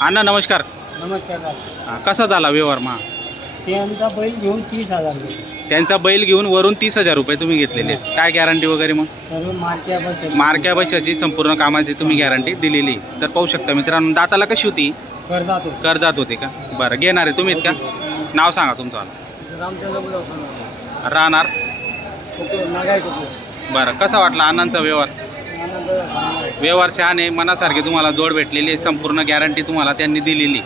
अण्णा नमस्कार. नमस्कार. कसा झाला व्यवहार मग? त्यांचा बैल घेऊन 30,000 रुपये. त्यांचा बैल घेऊन वरून 30,000 रुपये तुम्ही घेतलेले. काय गॅरंटी वगैरे मग? सर्व मार्क्या बशाची संपूर्ण कामाची तुम्ही गॅरंटी दिलेली. तर पाहू शकता मित्रांनो, दाताला कशी होती? करदात होते का? बरं, घेणार आहे तुम्ही का? नाव सांगा तुमचं. राहणार. बरं, कसा वाटला अण्णांचा व्यवहार? व्यवहार छान आहे, मनासारखी तुम्हाला जोड भेटलेली आहे, संपूर्ण गॅरंटी तुम्हाला त्यांनी दिलेली.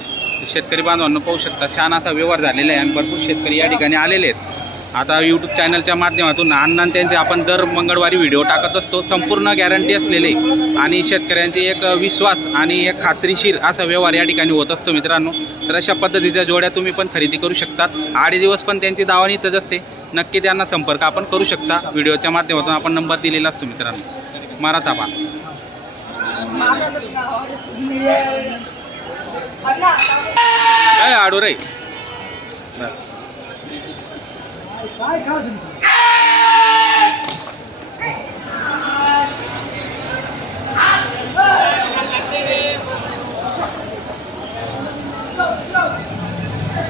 शेतकरी बांधवांना पाहू शकता, छान असा व्यवहार झालेला आहे आणि भरपूर शेतकरी या ठिकाणी आलेले आहेत. आता यूट्यूब चॅनलच्या माध्यमातून अण्णा त्यांचे आपण दर मंगळवारी व्हिडिओ टाकत असतो. संपूर्ण गॅरंटी असलेले आणि शेतकऱ्यांचे एक विश्वास आणि एक खात्रीशीर असा व्यवहार या ठिकाणी होत असतो मित्रांनो. तर अशा पद्धतीच्या जोड्या तुम्ही पण खरेदी करू शकतात. 8 दिवस पण त्यांची दावणी इथंच असते. नक्की त्यांना संपर्क आपण करू शकता. व्हिडिओच्या माध्यमातून आपण नंबर दिलेला असतो मित्रांनो. मारा तापा. काय आडू रे बस.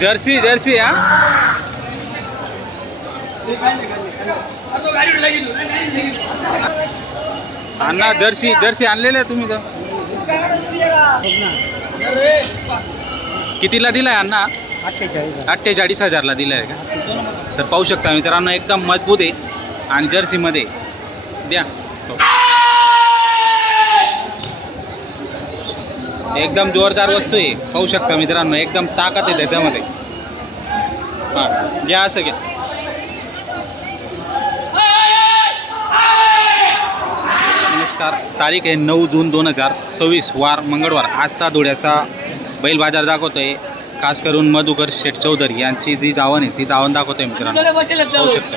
जर्सी जर्सी हा. अण्णा जर्सी जर्सी आणलेलं आहे तुम्ही तर. कितीला दिलाय अण्णा? 48,000ला दिलाय का? तर पाहू शकता मित्रांनो, एकदम मजबूत आहे आणि जर्सीमध्ये द्या. एकदम जोरदार वस्तू आहे. पाहू शकता मित्रांनो, एकदम ताकद आहे त्याच्यामध्ये. हां, घ्या असं घ्या. नमस्कार. तारीख आहे 9 जून 2026, वार मंगळवार. आजचा धुळ्याचा बैल बाजार दाखवतोय. खास करून मधुकर शेठ चौधरी यांची जी दावण आहे ती दावण दाखवतोय मित्रांनो. पाहू शकता.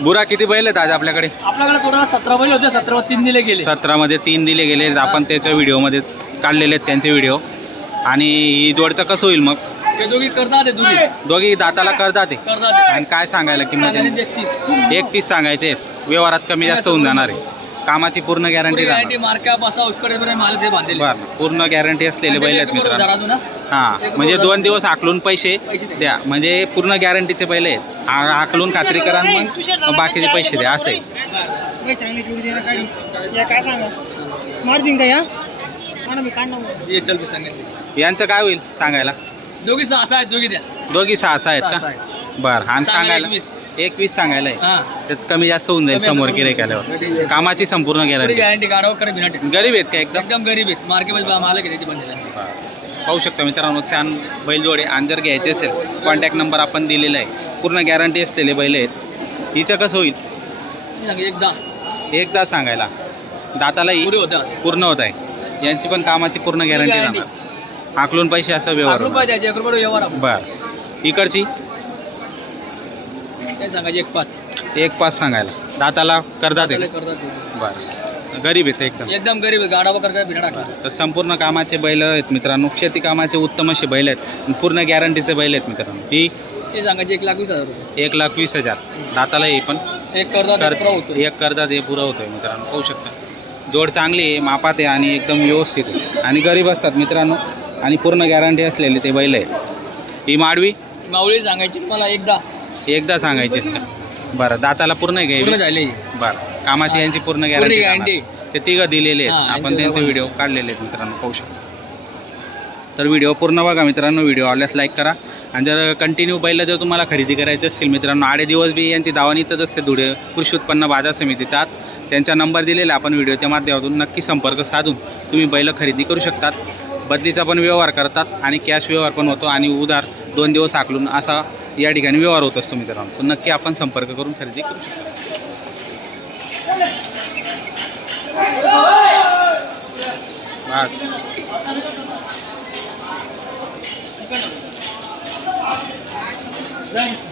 बुरा किती बैल आहेत आज आपल्याकडे? पूर्ण 17 बैल होते. 17 3 दिले गेले. 17मध्ये 3 दिले गेले. आपण त्याच्या व्हिडिओमध्ये काढलेले आहेत त्यांचे व्हिडिओ. आणि ही जोडचं कसं होईल मग? दोघी करतात. दोघी दाताला करतात. आणि काय सांगायला किंमत? 31 सांगायचे. व्यवहारात कमी जास्त होऊन जाणार आहे. कामाची पूर्ण गॅरंटी पूर्ण गॅरंटी असलेले बैल आहेत मित्रांनो. हां, म्हणजे 2 दिवस आकलून पैसे द्या, म्हणजे पूर्ण गॅरंटीचे बैल आहेत. आकलून खात्री करा, मग बाकीचे पैसे द्या, असं आहे. यांचं काय होईल सांगायला? दोघी 6 आहेत. दोघी 6 आहेत का? बरं. आणि सांगायला 21 सांगायला आहे. त्यात कमी जास्त होऊन जाईल समोर गिऱ्हाईक आल्यावर. कामाची संपूर्ण गॅरंटी. गरीब आहेत का? एकदम गरीब आहेत. मार्केटमध्ये मालक आहे त्याची बंद. पाहू शकता मित्रांनो, छान बैलजोडे. आणि जर घ्यायचे असेल, कॉन्टॅक्ट नंबर आपण दिलेला आहे. पूर्ण गॅरंटी असलेले बैल आहेत. हिचं कसं होईल? एकदा सांगायला. दातालाही पूर्ण होत आहे. यांची पण कामाची पूर्ण गॅरंटी राहणार. आकलून पैसे असं व्यवहार. बरं. इकडची सांगायचे 1.5 सांगायला. दाताला करतात. बरं. गरीब आहेत एकदम गरीब. गाडा करतात. तर संपूर्ण कामाचे बैल आहेत मित्रांनो. शेती कामाचे उत्तम असे बैल आहेत. पूर्ण गॅरंटीचे बैल आहेत मित्रांनो. ही सांगायचे 1,20,000 रुपये. 1,20,000. दाताला हे पण एक करतात. हे पुरं होतोय मित्रांनो. पाहू शकता. जोड चांगली आहे, मापात आहे आणि एकदम व्यवस्थित आहे. आणि गरीब असतात मित्रांनो आणि पूर्ण गॅरंटी असलेले ते बैल आहेत. ही मावळी सांगायची मला एकदा सांगायचे. बरं. दाताला पूर्ण घ्यायची. बरं. कामाची यांची पूर्ण गॅरंटी. ते 3 दिलेले आहेत. आपण त्यांचे व्हिडिओ काढलेले आहेत मित्रांनो. पाहू शकता. तर व्हिडिओ पूर्ण बघा मित्रांनो. व्हिडिओ आवडल्यास लाईक करा. आणि जर कंटिन्यू बैल जर तुम्हाला खरेदी करायची असतील मित्रांनो, 8 दिवस बी यांची दावणी इथंच असते धुळे कृषी उत्पन्न बाजार समितीचा. त्यांचा नंबर दिलेला आपण व्हिडिओच्या माध्यमातून. नक्की संपर्क साधून तुम्ही बैल खरेदी करू शकतात. बदलीचा पण व्यवहार करतात आणि कॅश व्यवहार पण होतो आणि उधार 2 दिवस आकलून असा या ठिकाणी व्यवहार होत असतो मित्रांनो. तर नक्की आपण संपर्क करून खरेदी करू शकतो. बस.